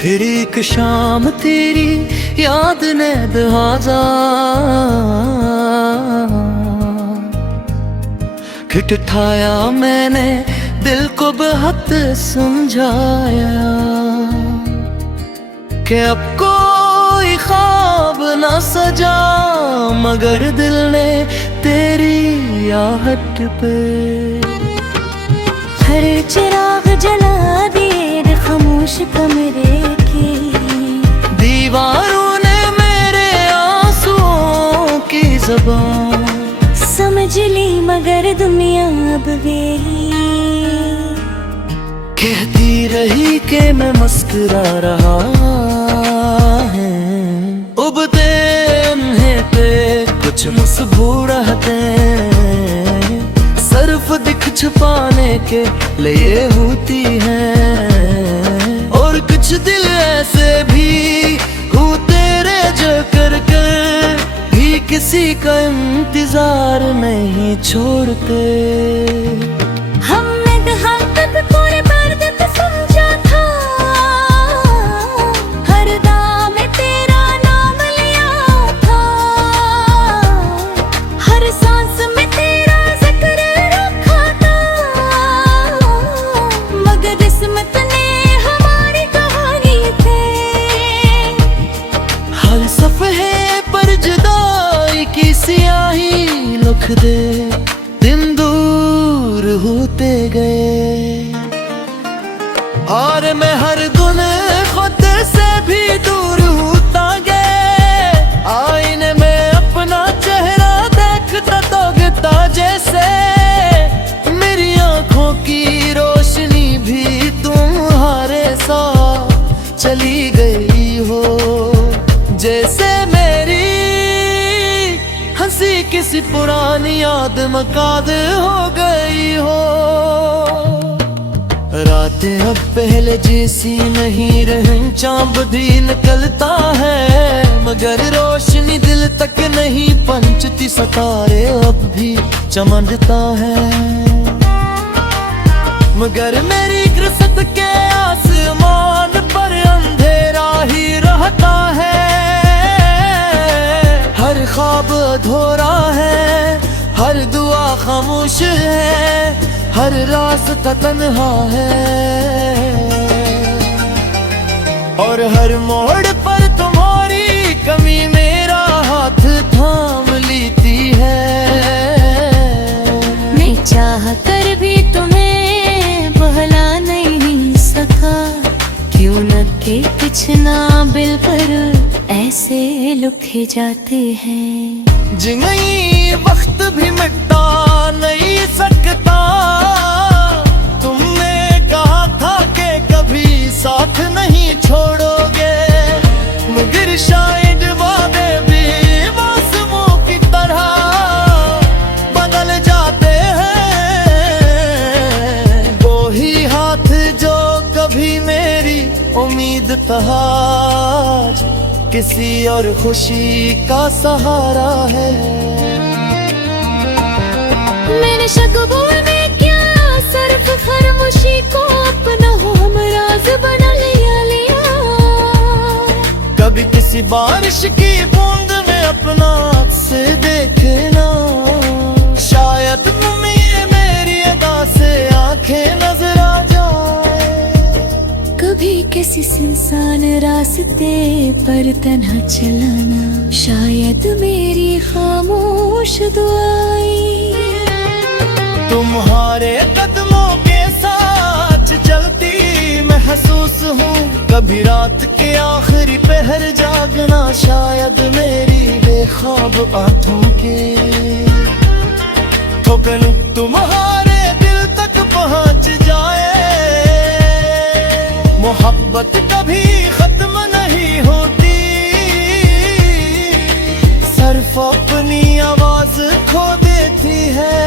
फिर एक शाम तेरी याद ने दहाजा खिठठाया मैंने दिल को बहुत समझाया कि अब कोई ख्वाब ना सजा, मगर दिल ने तेरी आहट पे हर चिराग जला दिए खामोश कमरे की, दीवारों ने मेरे आंसुओं की ज़बान समझ ली मगर दुनिया अब वे कहती रही कि मैं मुस्कुरा रहा है। उबते उन्हें पे कुछ मुस्कुराहते सिर्फ दिख छुपाने के लिए होती हैं, और कुछ दिल ऐसे भी हो तेरे जो कर कर भी किसी का इंतजार नहीं छोड़ते। हमने दहाकत पूरे पर्दे पे समझा था, हर दाम में तेरा नाम लिया था, हर सांस में तेरा जिक्र रखा था, मगर किस्मत ने हमारी कहानी थे हर सफ़े पर जुदाई की सियाही लिख दे, दिन दूर होते गए और मैं हर गुन खुद से भी दूर होता गया। आईने में अपना चेहरा देखता दोगता जैसे, मेरी आंखों की रोशनी भी तुम्हारे साथ चली गई हो, जैसे मेरी हंसी किसी पुरानी याद मकाद हो गई हो। रातें अब पहले जैसी नहीं रही, चांद भी निकलता है मगर रोशनी दिल तक नहीं पंचती, सितारे अब भी चमकता है, मगर मेरी किस्मत के आसमान पर अंधेरा ही रहता है। हर ख्वाब अधूरा है, हर दुआ खामोश है, हर रास्ता तन्हा है, और हर मोड़ पर तुम्हारी कमी मेरा हाथ थाम लेती है। मैं चाह कर भी तुम्हें बहला नहीं सका, क्यों न के कुछ ना बिल पर ऐसे लिखे जाते हैं। जिंदगी वक्त भी मिटा नहीं सकता, तुमने कहा था कि कभी साथ नहीं छोड़ोगे, मगर शायद वादे भी मौसमों की तरह बदल जाते हैं। वो ही हाथ जो कभी मेरी उम्मीद तहाज किसी और खुशी का सहारा है। मैंने शगुन में क्या सिर्फ खामोशी को अपना हमराज बना लिया, कभी किसी बारिश की बूंद में अपना हाथ से देखना, शायद तुम्हें मेरी अदा से आंखें नजर आ जाए, कभी किसी सुनसान रास्ते पर तन्हा चलाना, शायद मेरी खामोश दुआएं तुम्हारे कदमों के साथ चलती महसूस हूँ, कभी रात के आखिरी पहर जागना, शायद मेरी बेख्वाब आंखों के ठोकर तुम्हारे दिल तक पहुँच जाए। मोहब्बत कभी खत्म नहीं होती, सिर्फ अपनी आवाज खो देती है।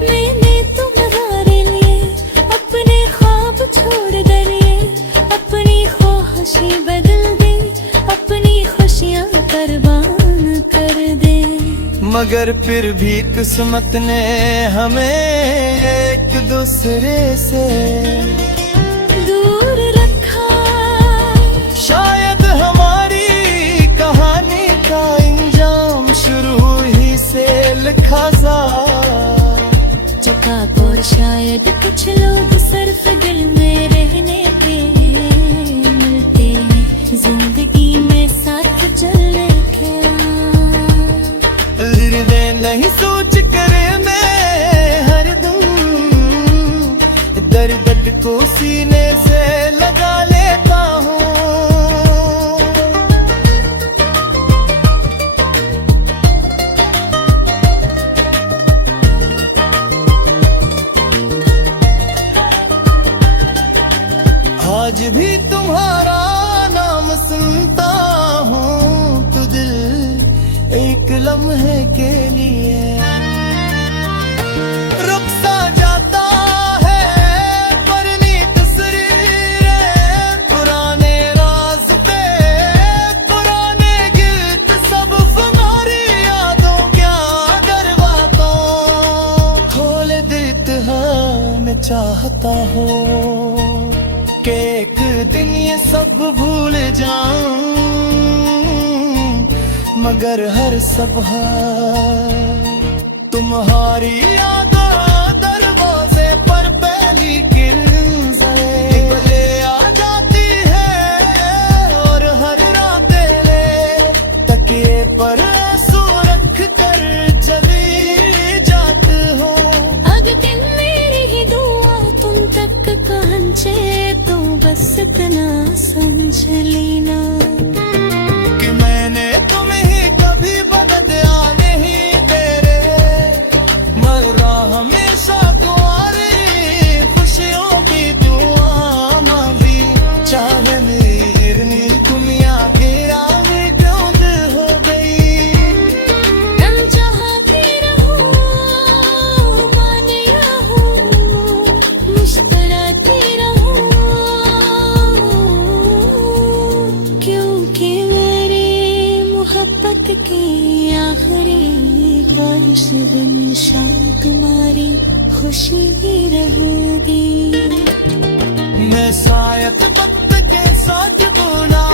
मैंने तुम्हारे लिए अपने ख्वाब छोड़ दिए, अपनी ख्वाहिशें बदल दे, अपनी खुशियाँ कुर्बान कर दे, मगर फिर भी किस्मत ने हमें एक दूसरे से दूर रखा। कुछ लोग सिर्फ दिल में रहने के मिलते हैं, जिंदगी में साथ चलने के। हृदय नहीं सोच करे मैं हरदम, दर्द को सीने से लगा लेता हूँ। आज भी तुम्हारा नाम सुनता हूँ, तो दिल एक लम्हे के लिए रुक सा जाता है। पर नींद तस्वीरें पुराने राज पे, पुराने गीत सब तुम्हारी यादों क्या दरवाज़ों खोल देते हैं। मैं चाहता हूँ कि एक दिन ये सब भूल जाऊं, मगर हर सुबह तुम्हारी यादें दरवाजे पर पहली किरण से ले आ जाती है। और हर रात तेरे तकिए पर आंसू रख कर चली जाती हो। अग दिन मेरी ही दुआ तुम तक पहुंचे तो बस इतना समझ लेना कि मैंने तुम्हें ही कभी बदला नहीं तेरे, मरा हमेशा तुम्हारी खुशियों की दुआ मांगी। चाहे मेरी हिरनी तुम या फिर आगे क्यों हो गई। तुम जहाँ भी रहो मान या हो, मुस्कुराती रहो, क्योंकि मेरी मोहब्बत की आखिरी ख्वाहिश हमेशा तुम्हारी खुशी ही रहेगी। मैं शायद वक्त के साथ बुला